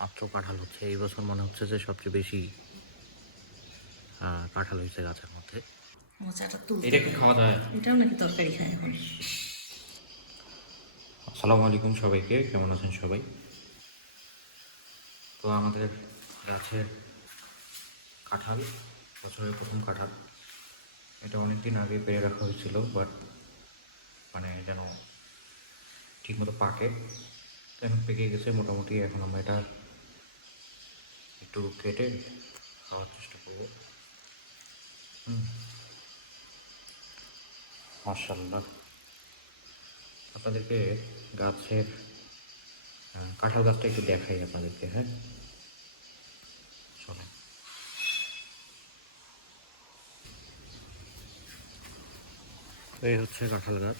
মাত্র কাঁঠাল হচ্ছে এই বছর, মনে হচ্ছে যে সবচেয়ে বেশি কাঁঠাল হয়েছে গাছের মধ্যে। মোচাটা তুলতে এটা কি খাওয়া যায়? এটাও নাকি তরকারি খায় এখন। আসসালামু আলাইকুম সবাইকে, কেমন আছেন সবাই? তো আমাদের গাছের কাঁঠাল, বছরের প্রথম কাঁঠাল, এটা অনেক দিন আগে পেরে রাখা হয়েছিল, বাট মানে যেন ঠিকমতো পাকে, তো এখন পেকে গেছে মোটামুটি। এখন আমরা এটা একটু কেটে খাওয়ার চেষ্টা করবো। মাশাআল্লাহ, আপনাদেরকে গাছের কাঁঠাল গাছটা একটু দেখাই আপনাদেরকে। হ্যাঁ, শোনেন, এই হচ্ছে কাঁঠাল গাছ।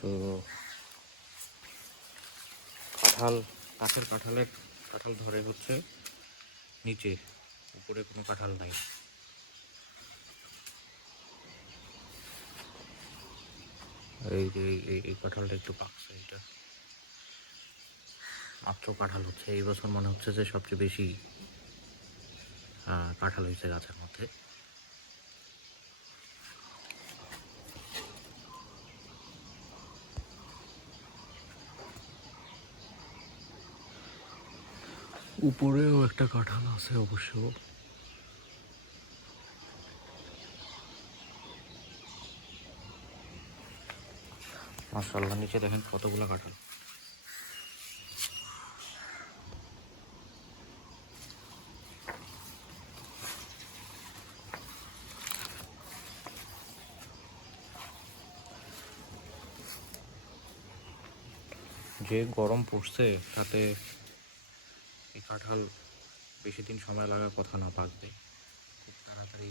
তো গাছের কাঁঠাল ধরে হচ্ছে নিচে, উপরে কোনো কাঁঠাল নাই। এই যে এই কাঁঠালটা একটু পাকছে, এটা মাত্র কাঁঠাল হচ্ছে এই বছর, মনে হচ্ছে যে সবচেয়ে বেশি কাঁঠাল হয়েছে গাছের মধ্যে। উপরেও একটা কাঁঠাল আছে অবশ্য। মাশাআল্লাহ, নিচে দেখেন কতগুলো কাঁঠাল। যে গরম পড়ছে তাতে এই কাঁঠাল বেশি দিন সময় লাগার কথা না, পাকবে খুব তাড়াতাড়ি,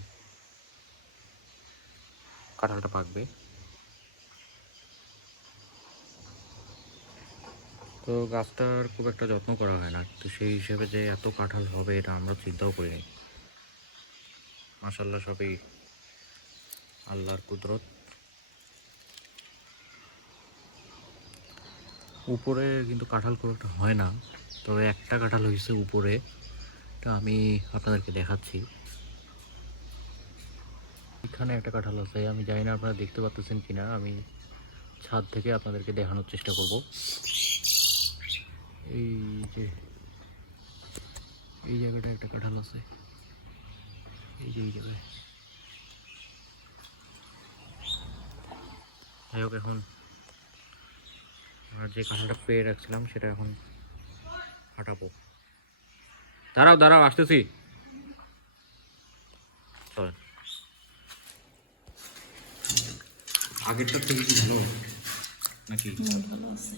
কাঁঠালটা পাকবে। তো গাছটার খুব একটা যত্ন করা হয় না, তো সেই হিসেবে যে এত কাঁঠাল হবে এটা আমরা চিন্তাও করিনি। মাশাআল্লাহ, সবই আল্লাহর কুদরত। উপরে কিন্তু কাঁঠাল খুব একটা হয় না, তবে একটা কাঁঠাল হয়েছে উপরে, এটা আমি আপনাদেরকে দেখাচ্ছি। এখানে একটা কাঁঠাল আছে, আমি জানি না আপনারা দেখতে পাচ্ছেন কিনা, আমি ছাদ থেকে আপনাদেরকে দেখানোর চেষ্টা করব। এই যে এই জায়গাটা একটা কাঁঠাল আছে, এই যে এই জায়গায়। যাই হোক, এখন আর যে কাঁঠালটা পেয়ে রাখছিলাম সেটা এখন ফাটাবো। দাঁড়াও দাঁড়াও, আসতেছি, চল। আগেরটার থেকে কি ভালো নাকি? ভালো আছে।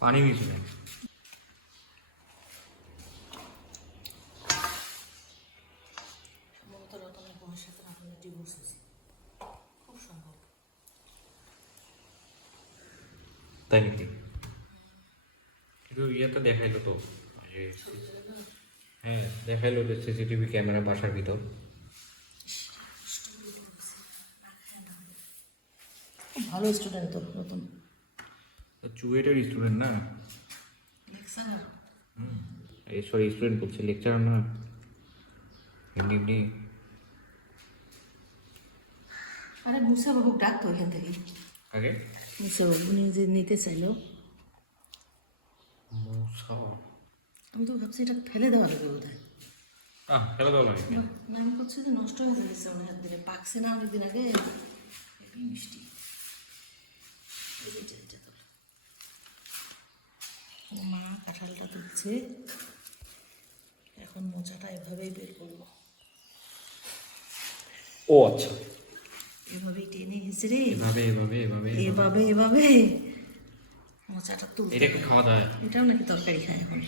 পানি মিশে নেই। খুব সম্ভব। তাই নাকি? কিন্তু ইয়েতে দেখাইলো তো, যে হ্যাঁ দেখাইলো যে সিসিটিভি ক্যামেরা বাসার ভিতর। খুব ভালো স্টুডেন্ট তো, নতুন চুয়েটের স্টুডেন্ট না? লেকচারার। এই সরি, স্টুডেন্ট বলছি, লেকচারার না, এমনি এমনি। আরে মুসা বাবু ডাকতো এখান থেকে। আগে মুসা বাবু নিজে নিতে চাইলো, মশা, আমি তো ভাবছি এটা ফেলে দেওয়া লাগবে বোধ হয়। ফেলে দেওয়া লাগে। নাম করছে যে নষ্ট হয়ে গেছে মনে হাত দিলে, পাকছে না অনেকদিন আগে, হেবি মিষ্টি। এই যে এটা তোল, ও মা কাঁঠালটা তুলছে, এখন মোচাটা এভাবেই বের করবো। ও আচ্ছা, এভাবেই টেনে গেছে রে, এভাবে এভাবে এভাবে এভাবে এভাবে মোচাটা তুল। এটা কি খাওয়া যায়? এটাও নাকি তরকারি খায় এখন।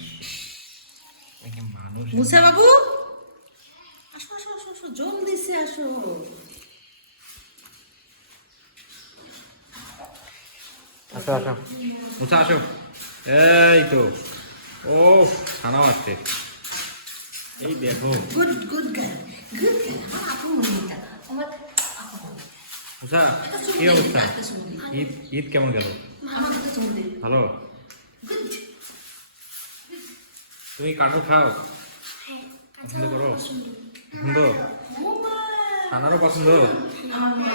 মানুষ মুসা বাবু আসো আসো আসো আসো, জল দিছে, আসো। আসো আসো, মুসা আসো। এই তো, ও ছানাও আসছে। এই দেখো good good girl good girl আমার আপু মনিটা আমার আপু মনিটা উষা এটা চুমু কি দে, অবস্থা একটা চুমু দে। ঈদ ঈদ কেমন গেল আমার একটা চুমু দে ভালো গুড তুমি কাঠল খাও পছন্দ করো পছন্দ খানারও পছন্দ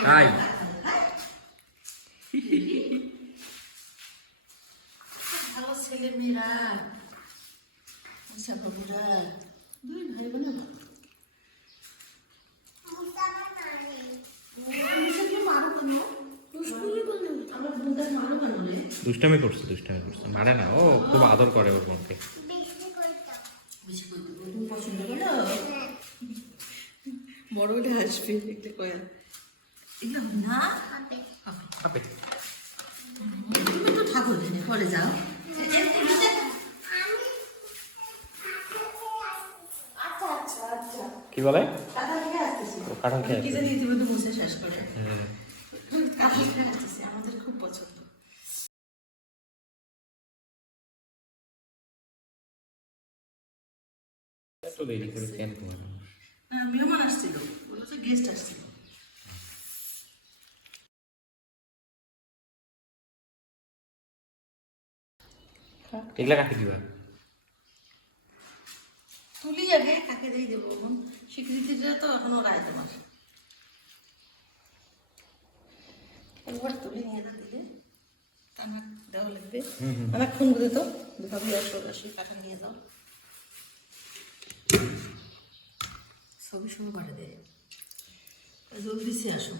তাই ভালো ছেলে মেয়েরা আচ্ছা বাবুরা দুই ভাই বোন না দুষ্টামি করছে মারে না ও খুব আদর করে ওর মনকে পছন্দ করো বড় হলে আসবে দেখতে কয়া এগুলো না খাবে তুমি তো ঠাকুর এখানে পরে যাও আচ্ছা আচ্ছা আচ্ছা কি বলে কাঁঠাল খেয়ে আসতেছি ও কাঁঠাল খেয়ে কি জানি ইতিমধ্যে বসে শেষ করে হ্যাঁ কাঁঠাল খেয়ে আসতেছি আমাদের খুব পছন্দ এত দেরি করে কেন তোমার মেহমান আসছিল বললো যে গেস্ট আসছিল এগুলা কাকে দিবা তুলি আগে কাকে দিয়ে দেবো এখন স্বীকৃতিটা তো এখনো রায় তোমার একবার তুলি নিয়ে না দিলে আমার দেওয়া লাগবে আমার ফোন করে তো ভাবি আসি কাঠা নিয়ে যাও ছবি সময় পাঠিয়ে দেয় জলদি সে আসো